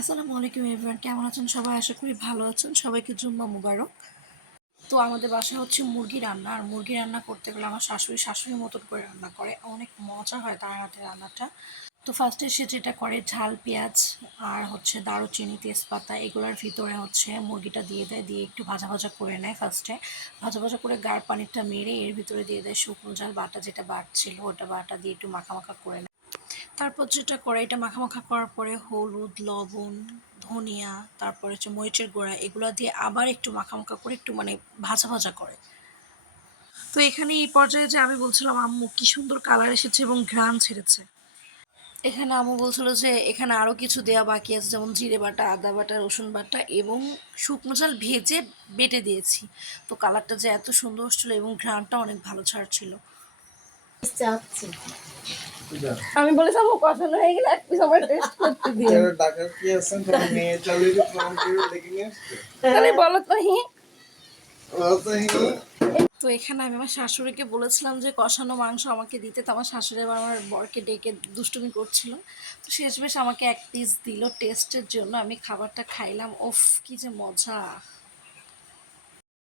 আসসালামু আলাইকুম এভরিওয়ান, কেমন আছেন সবাই? আশা করি ভালো আছেন। সবাইকে জুম্মা মুবারক। তো আমাদের বাসায় হচ্ছে মুরগি রান্না, আর মুরগি রান্না করতে গেলে আমার শাশুড়ির মতন করে রান্না করে, অনেক মজা হয় তার হাতের রান্নাটা। তো ফার্স্টে সে যেটা করে, ঝাল পেঁয়াজ আর হচ্ছে দারুচিনি তেজপাতা এগুলোর ভিতরে হচ্ছে মুরগিটা দিয়ে দেয়, দিয়ে একটু ভাজা ভাজা করে নেয়। ফার্স্টে ভাজা ভাজা করে গাঢ় পানিটা মেরে এর ভিতরে দিয়ে দেয় শুকনো ঝাল বাটা, যেটা বাটছিল ওটা বাটা দিয়ে একটু মাখা মাখা করে নেয়। তারপর যেটা করে, এটা মাখা করার পরে হলুদ, লবণ, ধনিয়া, তারপরে হচ্ছে মরিচের গুঁড়া এগুলো দিয়ে আবার একটু মাখা করে একটু মানে ভাজা ভাজা করে। তো এখানে এই পর্যায়ে যে আমি বলছিলাম আম্মু কি সুন্দর কালার এসেছে এবং ঘ্রাণ ছেড়েছে, এখানে আম্মু বলছিল যে এখানে আরও কিছু দেওয়া বাকি আছে, যেমন জিরে বাটা, আদা বাটা, রসুন বাটা এবং শুকনো ঝাল ভেজে বেটে দিয়েছি। তো কালারটা যে এত সুন্দর হচ্ছিলো এবং ঘ্রাণটা অনেক ভালো ছাড়ছিল। আমি বলেছিলাম ও কষানো হয়ে গেলে এক পিস আমার টেস্ট করতে দিয়ে। ঢাকার কি আছেন তুমি মেয়ে চালিয়ে প্রমাণ করে দেখে নিয়ে আসছো? তাহলে বলো তো হি। বলতো হি। তো এখানে আমি আমার শাশুড়িকে বলেছিলাম যে কষানো মাংস আমাকে দিতে, তো আমার শাশুড়ি আবার আমার বরকে ডেকে দুষ্টুমি করছিল। তো শেষমেশ আমাকে এক পিস দিল টেস্টের জন্য, আমি খাবারটা খাইলাম, ওফ কি যে মজা।